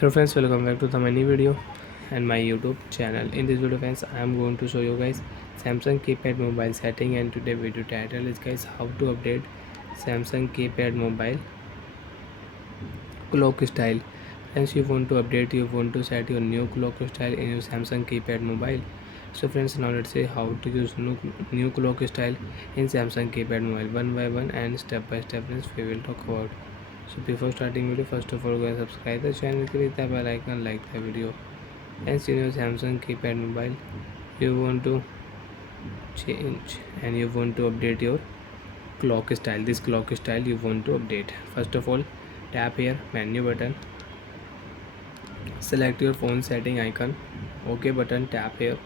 Hello friends, welcome back to the mini video and my YouTube channel. In this video friends, I am going to show you guys Samsung keypad mobile setting, and today video title is guys how to update Samsung keypad mobile clock style. Friends, you want to update, you want to set your new clock style in your Samsung keypad mobile. So friends, now let's see how to use new clock style in Samsung keypad mobile one by one and step by step. Friends, we will talk about. So before starting video, first of all go and subscribe the channel, click the bell icon, like the video. And in your Samsung keypad mobile, you want to change and you want to update your clock style. This clock style you want to update. First of all, tap here menu button, select your phone setting icon, OK button, tap here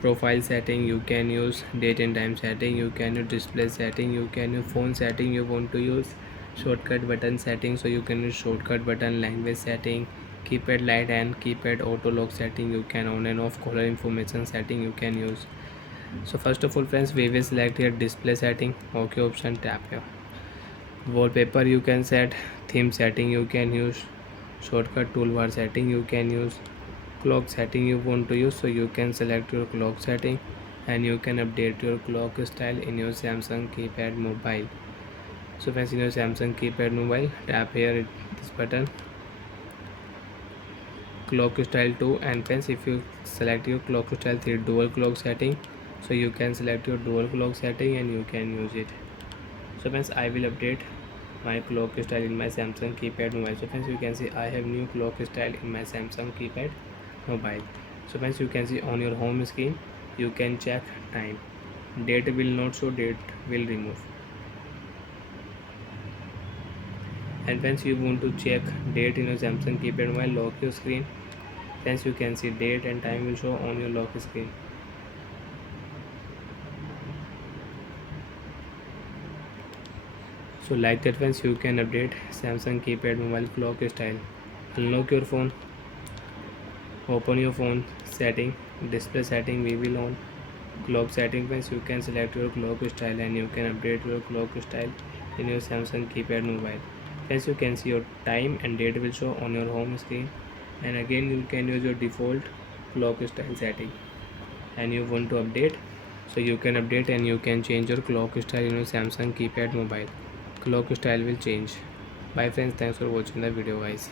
profile setting. You can use date and time setting, you can use display setting, you can use phone setting. You want to use shortcut button setting, so you can use shortcut button, language setting, keypad light and keypad auto lock setting. You can on and off color information setting you can use. So first of all friends, we will select here display setting, OK option, tap here wallpaper. You can set theme setting, you can use shortcut toolbar setting, you can use clock setting you want to use, so you can select your clock setting and you can update your clock style in your Samsung keypad mobile. So friends, in your Samsung keypad mobile, tap here this button clock style 2, and friends, if you select your clock style 3 dual clock setting, so you can select your dual clock setting and you can use it. So friends, I will update my clock style in my Samsung keypad mobile. So friends, you can see I have new clock style in my Samsung keypad mobile. So friends, you can see on your home screen you can check time, date will not show, date will remove. And friends, you want to check date in your Samsung keypad mobile, lock your screen. Friends, you can see date and time will show on your lock screen. So like that friends, you can update Samsung keypad mobile clock style. Unlock your phone, open your phone setting, display setting we will on, clock setting. Friends, you can select your clock style and you can update your clock style in your Samsung keypad mobile. Friends, you can see your time and date will show on your home screen, and again you can use your default clock style setting and you want to update, so you can update and you can change your clock style in your Samsung keypad mobile. Clock style will change. Bye friends, thanks for watching the video guys.